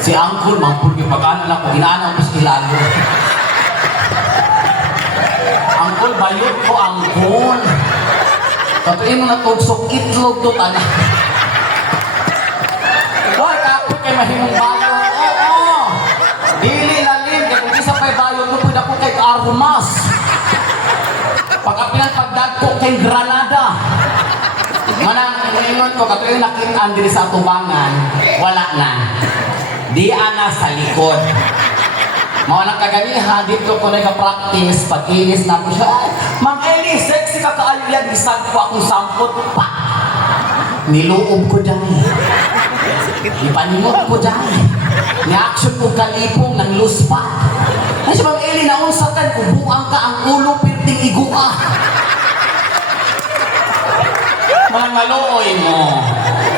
Si Uncle, mampul yung pag-ano lang ko, ginaan ko sa kilalo. Uncle, bayot ko, Uncle. Kapag mo natugsok, itlog to tala. Why, kapit kay mahimong bayo? Oo. Dili lalim, kaya kung isa pa'y bayo, lupid ako kay Armas. Pagkapilang pagdagko kay Granada. Manang ingon ko, kapag yung nakitaan diri sa tubangan, wala na. Di ana sa likod. Mga nakaganiha, dito ko nag-practice, pag-inis na ko siya. Ma'am Ellie, sexy ka kaalyan, isag ko akong sampot pa. Niluob ko dyan. Ipanimot ko dyan. Ni-action ko kalipong ng luspa. Ay siya, Ma'am Ellie, naunsakan ko, buang ka ang ulo, pirting igua. Mga maluoy mo.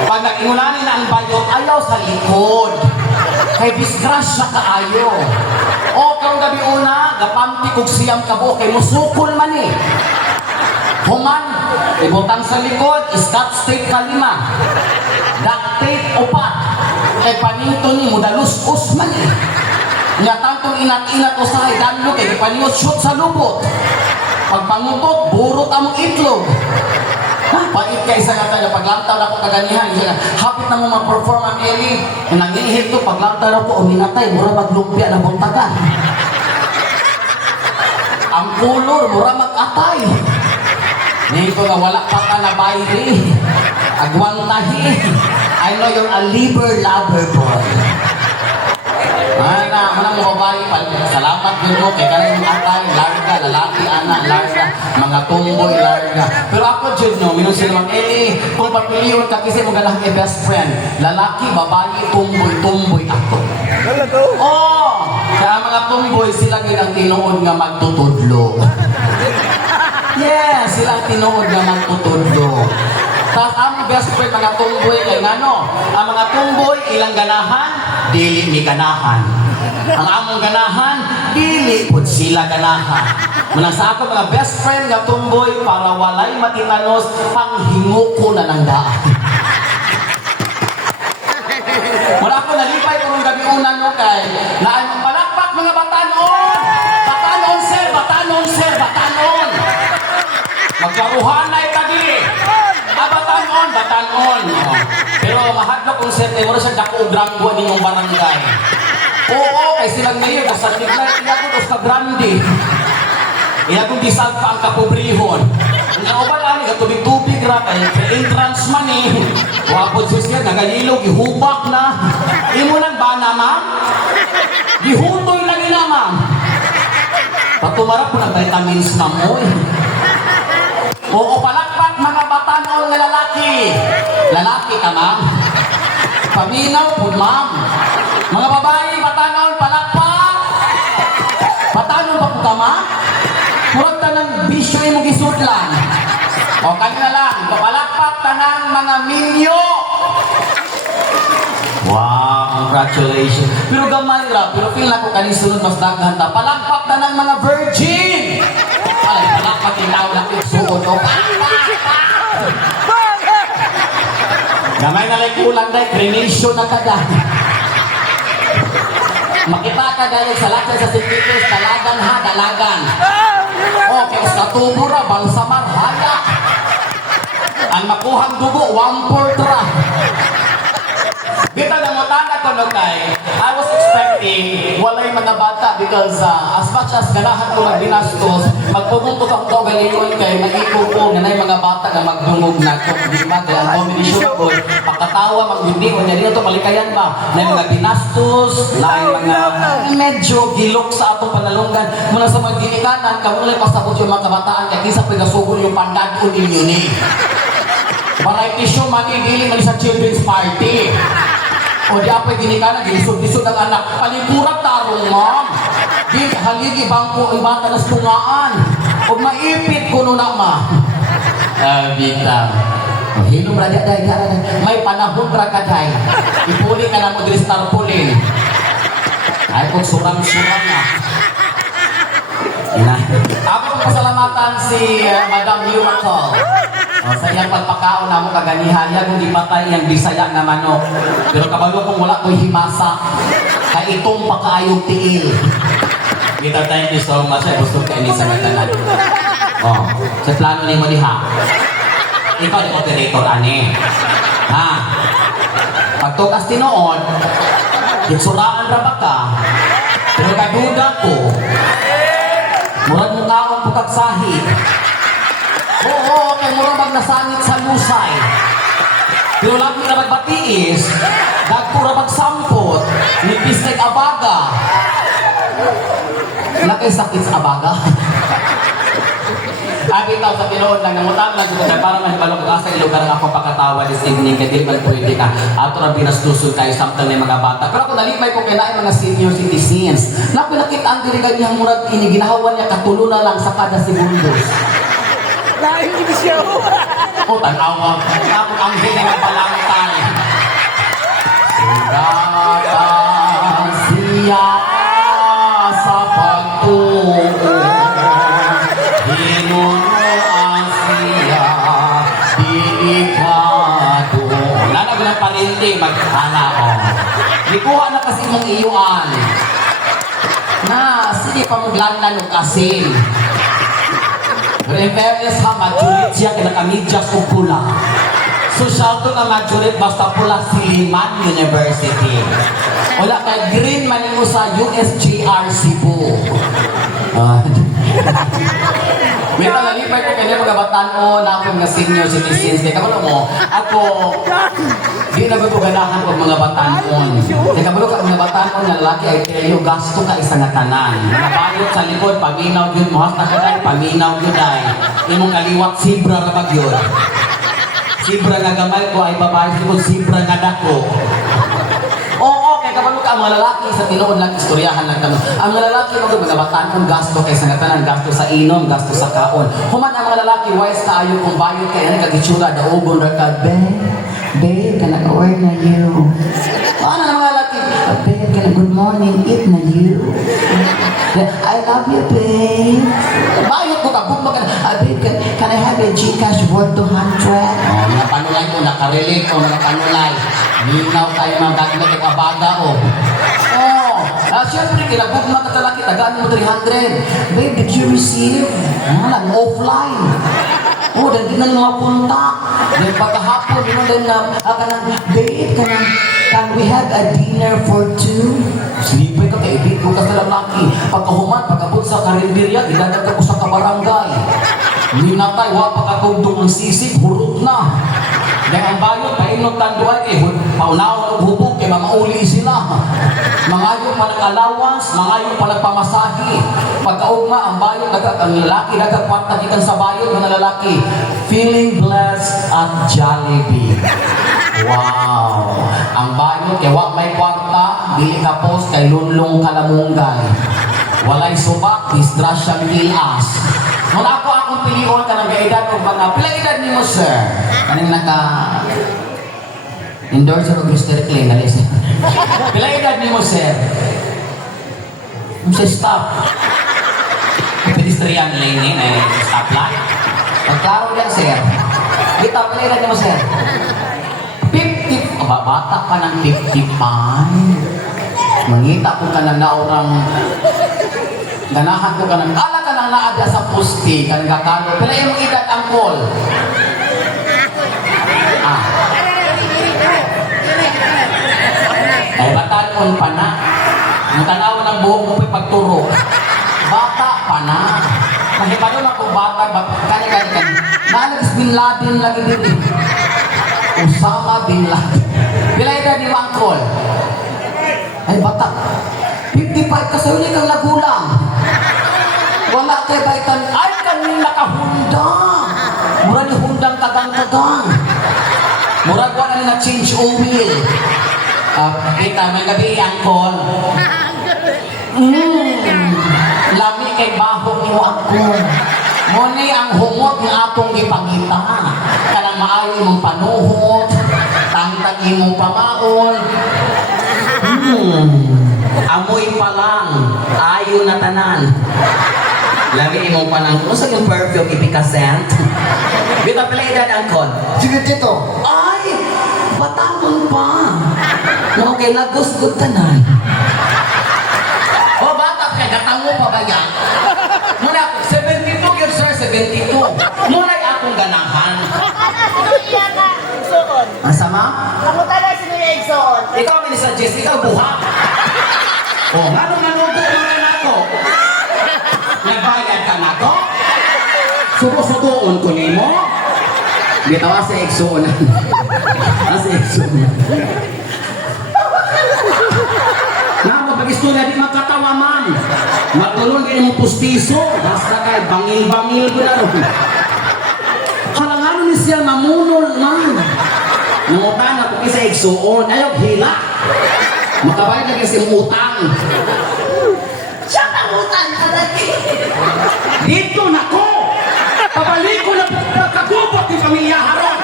Pag nag-ingulanin na ang bayo, ayaw sa likod. Kay disgrace na kaayo. O, karong gabi una, gapanti kog siyam kabo, kay musukol man eh. Human, ibutang sa likod, Scotch tape kalima. Duct tape upat. Kay paninto ni mudalus-us man eh. Nga tantong inat-inat o sa danlo, kay paniyot shoot sa lubot. Pag pangutot, burot among itlog. Pait ka isa nga tayo, paglantaw na ko kaganihan, hapit na mo mag-perform ang Ellie, nangihit ko, paglantaw na ko, uminatay, mura maglumpia na buntagan. Ang kulor, mura mag-atay. Ngayon ko nga, wala pa ka na bayri, agwantahi. I know you're a liver lover boy. Manang mga babae, salamat din mo, kay kanang atay, larga, lalaki, anak, larga, mga tumboy, larga. Pero ako, Jud, no, minun sila mag, kung papiliyon ka kasi mga lang kay best friend, lalaki, babae, tumboy ako. Oh, kaya mga tumboy, sila ang tinuod nga magtutudlo. Yes, sila ang tinuod nga magtutudlo. Tapos ang best friend, mga tumboy, kay ngano, ang mga tumboy, ilang ganahan, dili ni ganahan. Ang among ganahan, dili pud sila ganahan. Muna sa ako mga best friend nga tumboy, para walay matitanos, panghingo ko na ng daan. Wala ako nalipay kung gabi unan mo kay, na ay magpalakpak mga batanon! Batanon sir, batanon sir, batanon! Magkaruhan na itagi! Batanon, batanon! Pero mahadlok kung sir, mo siya dako granggo ninyong barangay. Oo, kay silang ngayon, sa tignan, iya ko sa grande. Iya ko disal pa ang kapobrihon. Ang kauban ani, katubig-tubig ra, kay entrance man eh. Wapod siya, nagayilog, ihubak na. Imo nang ba na, ma'am? Gihutoy lang ina, ma'am. Patumarap po ng vitamins na mo eh. Oo, palakpak mga batanon na lalaki. Lalaki ka, ma'am. Paminaw po, ma'am. Mga babae, batanon, palakpak. Batanon ba po ka, ma'am? Huwag ka ng bisyo yung gisudlan. O, kanina lang, papalakpak tanang mga minyo. Wow, congratulations. Pero gamay ra, pero feel na ko kanisunod mas daghan ta. Palakpak tanang mga virgin. Ay, palakpak yung tao na suod o. Gamay na lang kulang dahil, cremation na kada. Makita ka dahil sa lahat sa St. dalagan ha, dalagan. Okay, sa tubo ra, balsamar, haya. Ang makuhang dugo, 1/4 ra. Dito na mo tanda ko no kay, I was expecting walay mga bata because as much as ganahan ko magbinastos, magpupunto ka ko galingon kay mag-iko ko na mga bata na magdungog na ko. Di ba? Kaya ang combination ko, pagkatawa, magbindi, o niya dito, malikayan ba? Na mga binastos, na mga medyo gilok sa atong panalunggan. Muna sa mga ginikanan, kamulay pasabot yung mga kabataan, kaya kisa pinasugol yung pandagod ninyo ni. Variety show, manigili man sa children's party. O di apay ginikanan, ginisod-isod ang anak. Palikurat tarong, ma'am. Di haligi bangko ang bata na sungaan. O maipit ko na, ma'am. Bita. Hilom ra day, may panahon ra ka day. Ipuli ka na mo diri sa tarpaulin. Ay kung suram-suram na. Ako pasalamatan si Madam Miracle. O, sa iyang pagpakaon na mo kaganihan, yan hindi patay yung bisaya na manok. Pero kabalo kung wala ko'y himasa, kay itong pakaayong tiil. Kita, thank you so much. Ay, gusto ka ini sa nagtanan. O, sa plano ni mo diha. Ikaw ni operator, ani. Ha? Pagtukas tinoon, itsuraan ra ba ka? Pero kaduda ko, murag mo kaon po kagsahid. Oo, kay murag magnasangit sa lusay. Pero lagi na magbatiis, dagko ra magsampot, nipis kay abaga. Wala kay sakit sa abaga. Abi tao sa Pinoon lang, nangutam lang ko para mahibalo ko sa lugar nga ako pakatawa this evening, kaya di man pwede ka. Ato rin binastusol kayo samtang ng mga bata. Pero kung nalipay ko kailangan mga senior citizens, nakita ang dirigan niyang murag ini, ginahawan niya katulo na lang sa kada segundos. Lain ini siya. O, tanawa. Ako ang hiling ang palangtay. Sugatan siya sa pagtuon. Hinunuan siya delikado. Nana ko ng parinti, mag-ana ko. Ikuha na kasi mong iyuan. Na, sige pa maglanlan ng asin. Pero in fairness ha, majulit siya kinakamidyas o pula. Social to na majulit basta pula Siliman University. Wala kay green man mo sa USGR Cebu. May talalipay ko kanya mga batan-o na akong mga senior citizens. Kaya kabalo mo, ako, di na ko ganahan ko mga batan-on. Kaya kabalo ka mga batan-on na lalaki ay kayo gasto ka isa nga tanan. Nabayot sa likod, paminaw yun, mohas na kaday, paminaw yun ay. Imong aliwat, sibra na ba yun? Sibra nga gamay ko ay babae, sikod sibra nga dako. Oo, kaya kabalo ka ang mga lalaki sa tinuod lang, istoryahan lang kami. Ang mga lalaki, mga batan-on, gasto kay sa nga tanan, gasto sa inom, gasto sa kaon. Human ang mga lalaki, wise kaayo kung bayot kaya nagkagitsura, daogon ra ka, babe, ka nag-aware na you. Paano ng mga lalaki? Babe, ka na good morning, eat na you. I love you, babe. Bayot ko ka, bukma ka na, babe, can I have a Gcash worth 200? Oh, mga panulay ko, nakarelate ko, mga panulay. Minaw tayo mga gagawin ng abaga, oh. Oh, siyempre, kinagugma ka talaki, tagaan mo 300. Babe, did you receive? Offline. Oh, dan di na mga punta. Dan pagkahapon, di na din na, babe, can we have a dinner for two? Silipay ka, kaibig mo ka sa lalaki. Pagkahuman, pagkabot sa karinderya, idadag ka ko sa kabarangay. Minatay, wa pagkatundong ng sisig, hurot na. Dahil ang bayon, painot tanduan, paunawan o hubog, kaya mamauli sila. Mangayon pa ng allowance, mangayon pa ng pamasahe. Pagkaugma, ang bayon, ang lalaki, nagkakwartagikan sa bayon, mga lalaki, feeling blessed at Jollibee. Wow! Ang bayon, kaya wak may kwarta, dili ka post, kay lunlong kalamunggay. Walay subak, distrasyang tilas. Nung ako akong pilion ka ng gaedad o mga pila-edad ni mo, sir. Kanang naka-endorser o Mr. Clay, nalis. Pila-edad ni mo, sir. Sa stop. Pedestrian lane eh, stop light. Pagklaro yan, sir. Kita, pila-edad ni mo, sir. 50, bata ka ng 55. Mangita ko ka ng naurang ganahan ko ka ng ala ka ng naadya sa pusti kan kakano pila yung edad ang call ay batanon pa na ang tanaw ng buhok mo pagturo bata pa na kasi pa doon ako bata kanya nalagis bin Laden lagi din Osama bin Laden pila edad ni ang call ay bata 55 kasauli kang nagulang. Wala kay baitan. Ay, kami nakahundang. Mura ni hundang kagang-kagang. Mura ko na na-change oil. Kita, may gabi ang call. Lami kay baho ni ako. Muni ang humot ng atong ipangita. Kanang maayo mong panuhot. Tangtang imong pamaon. Amoy pa lang, ayo na tanan. Lagi mo pa lang, kung sa yung perfume, ipika scent. Bita pala edad angkon. Sige, tito. Ay! Batangon pa. Mga kay lagos ko tanan. O bata kay gatango pa ba yan? Muna, 72 yun sir, 72. Muna akong ganahan. Igsoon. Asa ma? Kamu taga sino yung igsoon? Ikaw minisuggest, ikaw buha. O, nga nung nanubo naman ako. Nagbayad ka na to? Subo-subuon ko ni mo? Bitawa sa exoon. Sa exoon. Na, mapag-istorya di magkatawa man. Matulong kayo mong pustiso. Basta kay bangil-bangil ko na ron. Halangan ni siya mamunol man. Nangutan na po sa exoon. Ayaw, hila. Makabayad na kasi utang. Siya kamutan ka lagi. Dito na ko! Pabalik ko na pagkagubot ng pamilya haron!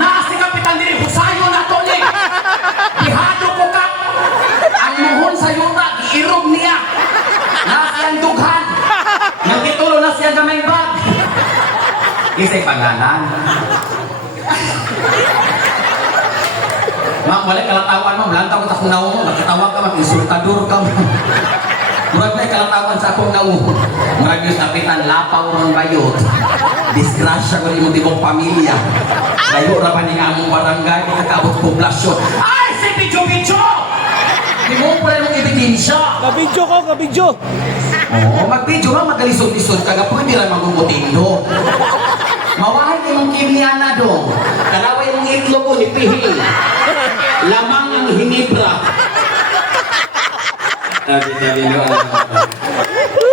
Nasi kapitan diri, husayo na to ni! Ihado ko ka! Ang muhon sa yuta, iirog niya! Nasi ang dughan! Nagtitulo na siya gamay bag! Isa'y pangalan. Ma'am, wala kalatawan mo, lantaw ka sa kunaw mo, nakatawag ka, mag-insultador ka. Murag na kalatawan sa akong nawo. Murag yung kapitan, lapaw ng bayot. Disgrasya ko rin mo tibong pamilya. Layo na ba niya among barangay, kakabot poblasyon. Ay, si Picho-Picho! Di mo pa rin mong ebidensya. Kabidyo ko, kabidyo. Oo, mag-video nga, magalisod-lisod ka, pwede lang magugutindo. Mawahay imong kimya na do. Kalaway mong itlog o nipihil. Lamang ang hinibra. Sabi mo,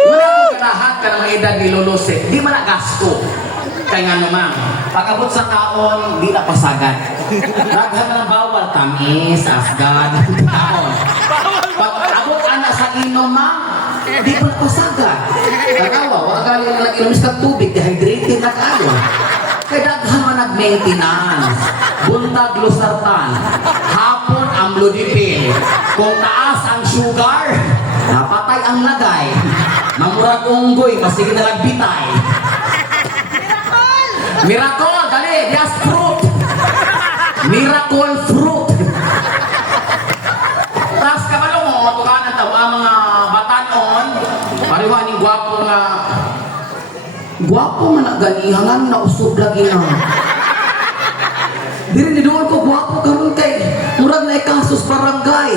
wala kong kanahan ka ng mga edad nilulusit. Di man na gasto. Kaya nga naman, pag-abot sa taon, di na pasagad. Naghan ng bawal, tamis, asgad, taon. Pag-abot ana sa inom, ma'am, di pa na pasagad. Nagawa, wag galing na nag-inom sa tubig, dehydrated na kayo. Kaya daghan man nag-maintenance. Buntag losartan. Hapon ang amlodipine. Kung taas ang sugar, napatay ang lagay. Mamurag unggoy, masige na lagbitay. Miracle! Dali! Yes, fruit! Miracle fruit! Tapos kabalo mo, matukanan tao, ang mga batanon, pariwa ni gwapo nga, gwapo man na ganihangan na usog lagi na. Diri ni doon ko gwapo karon kay murag na ikasos barangay.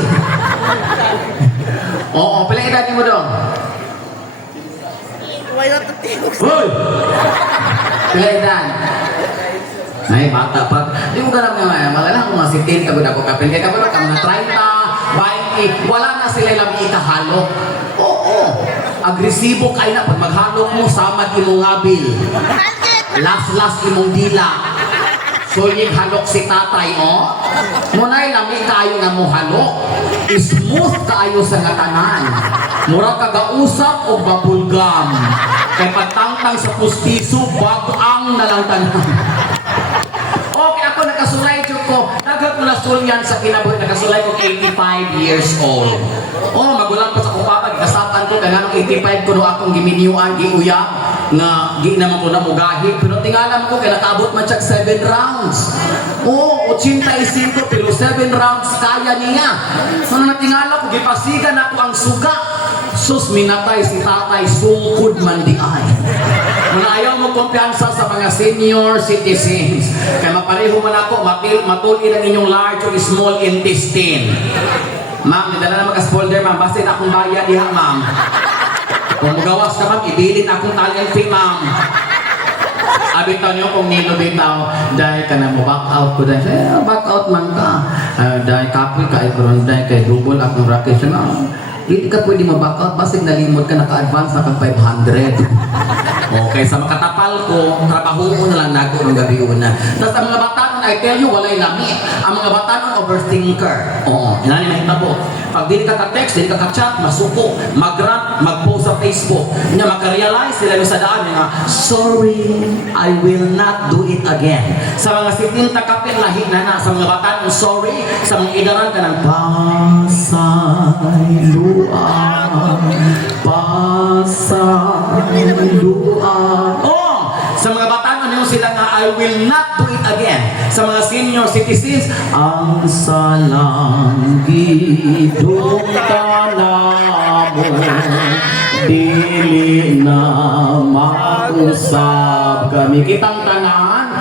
Oo, pila edad mo dong? Why not the things? Hoy! Pila edad? Ay, bata pa. Di mo ganang mga magalang kung mga sitin, kagod ako kapil. Kaya kapag ka mga 30, 20, wala na sila lang ikahalo. Oo. Agresibo kayo na pag maghalok mo, samad imong ngabil. Las-las imong dila. Suling halok si tatay, oh. Munay lami kayo nga mo halok. Smooth kayo sa ngatanan. Mura kagausap o babulgam. Kay patangtang sa pustiso, bag-ang nalang tanan. Okay, ako nakasulay ko. Nagag ko na sulyan sa kinabuhi. Nakasulay ko 85 years old. Oh, magulang pa sa kupapag. Kasatan ko kaya nung 85 ko no akong giminyuan, giuya nga di naman ko na mugahi. Pero tingalam ko kaya nakaabot man siya 7 rounds. Oh, 85 pero 7 rounds kaya niya. Nung natingala ko, gipasigan ako ang suga. Sus, minatay si tatay, sungkod man di ay. Kung ayaw mo kumpiyansa sa mga senior citizens, kaya mapareho man ako, matuli ng inyong large o small intestine. Ma'am, nidala na magka-spolder, ma'am. Basta akong bayad diha, ma'am. Kung magawas ka, ma'am, ibilin akong talent fee, ma'am. Abitaw niyo kung nilo bitaw, dahil ka na mo back out ko dahil, back out man ka. Dahil kapoy ka, ikaroon dahil kay double akong racket siya, ma'am. Hindi ka pwede ma-back out, basta nalimod ka, naka-advance na kang 500. Okay, sa makatapal ko, trabaho mo na lang nago ng gabi una. Tapos ang mga batanon, I tell you, walay lami. Ang mga batanon, overthinker. Oo, inani mahita po. Pag dili ka ka-text, dili ka ka-chat, masuko, mag-rant, mag-post sa Facebook. Niya maka-realize sila yung sa daan nga, sorry, I will not do it again. Sa mga sitinta kapil, lahi na na. Sa mga batanon, sorry. Sa mga idaran ka ng pasayluan, pasayluan. Oh, sa mga batanon yung sila nga I will not do it again. Sa mga senior citizens, ang salangidong tanamo, dili na mag-usap kami. Kitang tanan,